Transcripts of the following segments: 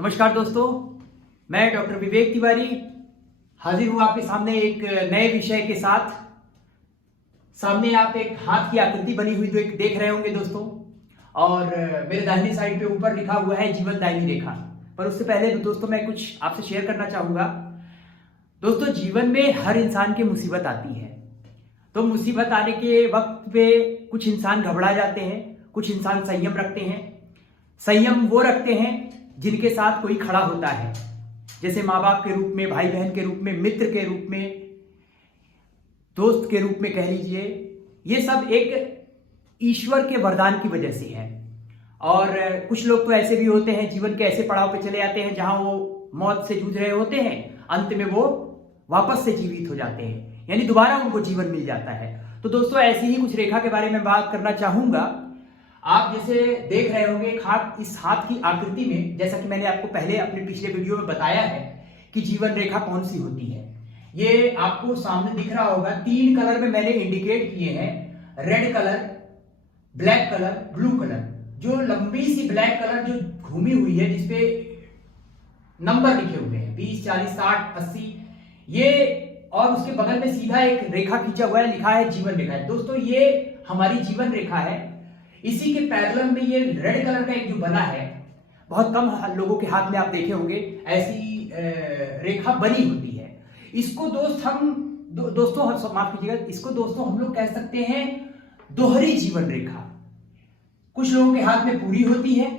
नमस्कार दोस्तों, मैं डॉक्टर विवेक तिवारी हाजिर हूं आपके सामने एक नए विषय के साथ। सामने आप एक हाथ की आकृति बनी हुई देख रहे होंगे दोस्तों, और मेरे दाहिनी साइड पे ऊपर लिखा हुआ है जीवनदायिनी रेखा। पर उससे पहले दोस्तों मैं कुछ आपसे शेयर करना चाहूंगा। दोस्तों, जीवन में हर इंसान की मुसीबत आती है, तो मुसीबत आने के वक्त पे कुछ इंसान घबरा जाते हैं, कुछ इंसान संयम रखते हैं। संयम वो रखते हैं जिनके साथ कोई खड़ा होता है, जैसे माँ बाप के रूप में, भाई बहन के रूप में, मित्र के रूप में, दोस्त के रूप में कह लीजिए। ये सब एक ईश्वर के वरदान की वजह से है। और कुछ लोग तो ऐसे भी होते हैं, जीवन के ऐसे पड़ाव पे चले जाते हैं जहां वो मौत से जूझ रहे होते हैं, अंत में वो वापस से जीवित हो जाते हैं, यानी दोबारा उनको जीवन मिल जाता है। तो दोस्तों, ऐसी ही कुछ रेखा के बारे में बात करना चाहूंगा। आप जैसे देख रहे होंगे इस हाथ की आकृति में, जैसा कि मैंने आपको पहले अपने पिछले वीडियो में बताया है कि जीवन रेखा कौन सी होती है। ये आपको सामने दिख रहा होगा, 3 कलर में मैंने इंडिकेट किए हैं, red colour, black colour, blue colour. जो लंबी सी ब्लैक कलर जो घूमी हुई है, जिसपे नंबर लिखे हुए हैं 20, 40, 60, 80, ये, और उसके बगल में सीधा एक रेखा खींचा हुआ है, लिखा है जीवन रेखा है। दोस्तों, ये हमारी जीवन रेखा है। इसी के पैरेलल में ये रेड कलर का एक जो बना है, बहुत कम लोगों के हाथ में आप देखे होंगे ऐसी रेखा बनी होती है। इसको दोस्तों माफ कीजिएगा, इसको दोस्तों हम लोग कह सकते हैं दोहरी जीवन रेखा। कुछ लोगों के हाथ में पूरी होती है,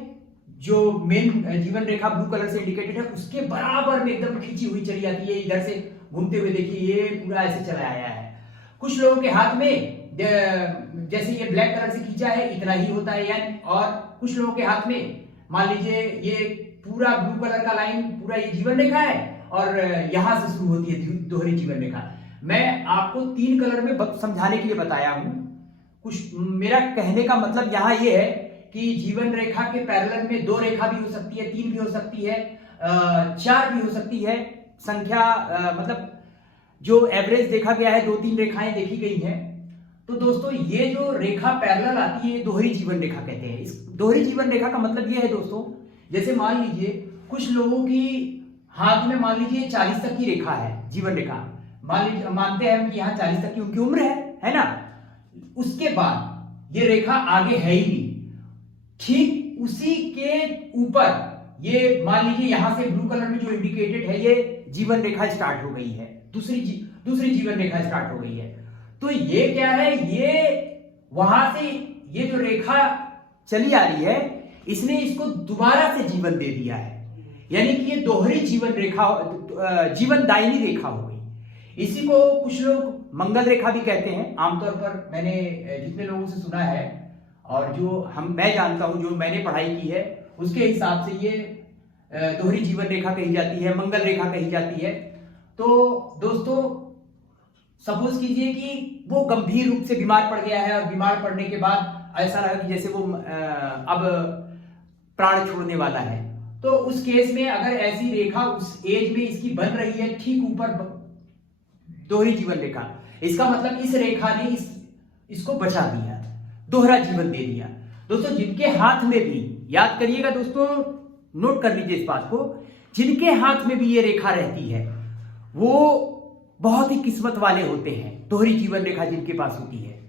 जो मेन जीवन रेखा ब्लू कलर से इंडिकेटेड है, उसके बराबर में एकदम खींची हुई चली जाती है। इधर से घूमते हुए देखिए, ये पूरा ऐसे चला आया है। कुछ लोगों के हाथ में जैसे ये ब्लैक कलर से खींचा है, इतना ही होता है यानी। और कुछ लोगों के हाथ में मान लीजिए ये पूरा ब्लू कलर का लाइन, पूरा ये जीवन रेखा है, और यहां से शुरू होती है दोहरी जीवन रेखा। मैं आपको 3 कलर में समझाने के लिए बताया हूं। कुछ मेरा कहने का मतलब यहां ये है कि जीवन रेखा के पैरेलल में 2 रेखा भी हो सकती है, 3 भी हो सकती है, 4 भी हो सकती है। संख्या मतलब जो एवरेज देखा गया है, 2-3 रेखाएं देखी गई हैं। तो दोस्तों, ये जो रेखा पैरेलल आती है, दोहरी जीवन रेखा कहते हैं। इस दोहरी जीवन रेखा का मतलब ये है दोस्तों, जैसे मान लीजिए कुछ लोगों की हाथ में मान लीजिए 40 तक की रेखा है, जीवन रेखा। मानते हैं कि यहाँ 40 तक की उनकी उम्र है ना। उसके बाद ये रेखा आगे है ही नहीं। ठीक उसी के ऊपर ये मान लीजिए यहां से ब्लू कलर में जो इंडिकेटेड है, ये जीवन रेखा स्टार्ट हो गई है, दूसरी जीवन रेखा स्टार्ट हो गई है। तो ये क्या है, ये वहां से ये जो रेखा चली आ रही है, इसने इसको दोबारा से जीवन दे दिया है, यानी कि ये दोहरी जीवन रेखा, जीवनदायिनी रेखा हो गई। इसी को कुछ लोग मंगल रेखा भी कहते हैं। आमतौर पर मैंने जितने लोगों से सुना है और जो मैं जानता हूं, जो मैंने पढ़ाई की है, उसके हिसाब से ये दोहरी जीवन रेखा कही जाती है, मंगल रेखा कही जाती है। तो दोस्तों, सपोज कीजिए कि वो गंभीर रूप से बीमार पड़ गया है, और बीमार पड़ने के बाद ऐसा लगा कि जैसे वो अब प्राण छोड़ने वाला है। तो उस केस में अगर ऐसी रेखा उस एज में इसकी बन रही है, ठीक ऊपर दोहरी जीवन रेखा, इसका मतलब इस रेखा ने इसको बचा दिया, दोहरा जीवन दे दिया। दोस्तों, जिनके हाथ में भी, याद करिएगा दोस्तों, नोट कर लीजिए इस बात को, जिनके हाथ में भी ये रेखा रहती है, वो बहुत ही किस्मत वाले होते हैं। दोहरी जीवन रेखा जिनके पास होती है,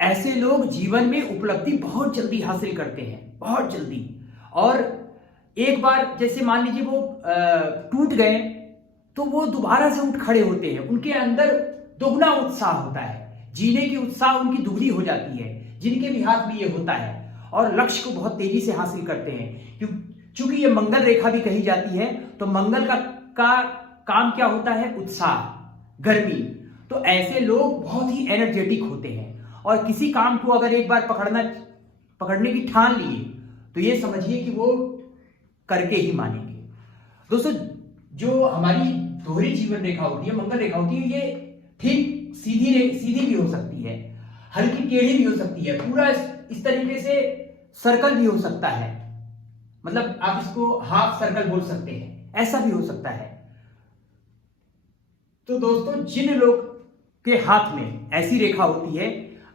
ऐसे लोग जीवन में उपलब्धि बहुत जल्दी हासिल करते हैं, बहुत जल्दी। और एक बार जैसे मान लीजिए वो टूट गए, तो वो दोबारा से उठ खड़े होते हैं। उनके अंदर दोगुना उत्साह होता है, जीने की उत्साह उनकी दुगनी हो जाती है, जिनके भी हाथ में ये होता है, और लक्ष्य को बहुत तेजी से हासिल करते हैं। क्योंकि ये मंगल रेखा भी कही जाती है, तो मंगल का काम क्या होता है? उत्साह, गर्मी। तो ऐसे लोग बहुत ही एनर्जेटिक होते हैं, और किसी काम को अगर एक बार पकड़ने की ठान लिए, तो ये समझिए कि वो करके ही मानेंगे। दोस्तों, जो हमारी दोहरी जीवन रेखा होती है, मंगल रेखा होती है, ये ठीक सीधी भी हो सकती है, हल्की टेढ़ी भी हो सकती है, पूरा इस तरीके से सर्कल भी हो सकता है, मतलब आप इसको हाफ सर्कल बोल सकते हैं, ऐसा भी हो सकता है। तो दोस्तों, जिन लोग के हाथ में ऐसी रेखा होती है,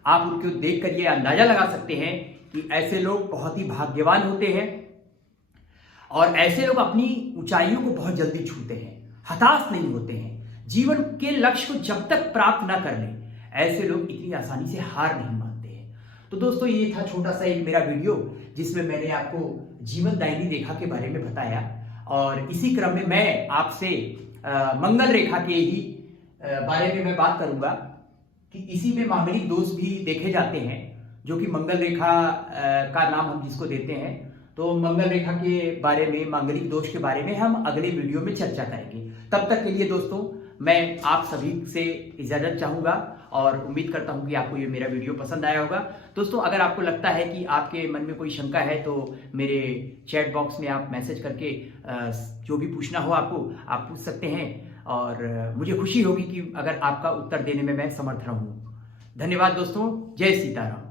आप उनको देखकर ये अंदाजा लगा सकते हैं कि ऐसे लोग बहुत ही भाग्यवान होते हैं। और ऐसे लोग अपनी ऊंचाइयों को बहुत जल्दी छूते हैं, हताश नहीं होते हैं। जीवन के लक्ष्य को जब तक प्राप्त ना कर लें, ऐसे लोग इतनी आसानी से हार नहीं मानते हैं। तो दोस्तों, ये था छोटा सा एक मेरा वीडियो जिसमें मैंने आपको जीवन दायिनी रेखा के बारे में बताया, और इसी क्रम में मैं आपसे मंगल रेखा के ही बारे में मैं बात करूंगा कि इसी में मांगलिक दोष भी देखे जाते हैं, जो कि मंगल रेखा का नाम हम जिसको देते हैं। तो मंगल रेखा के बारे में, मांगलिक दोष के बारे में हम अगले वीडियो में चर्चा करेंगे। तब तक के लिए दोस्तों, मैं आप सभी से इजाजत चाहूंगा और उम्मीद करता हूं कि आपको ये मेरा वीडियो पसंद आया होगा। दोस्तों, अगर आपको लगता है कि आपके मन में कोई शंका है तो मेरे चैट बॉक्स में आप मैसेज करके जो भी पूछना हो आपको, आप पूछ सकते हैं, और मुझे खुशी होगी कि अगर आपका उत्तर देने में मैं समर्थ रहूं। धन्यवाद दोस्तों, जय सीताराम।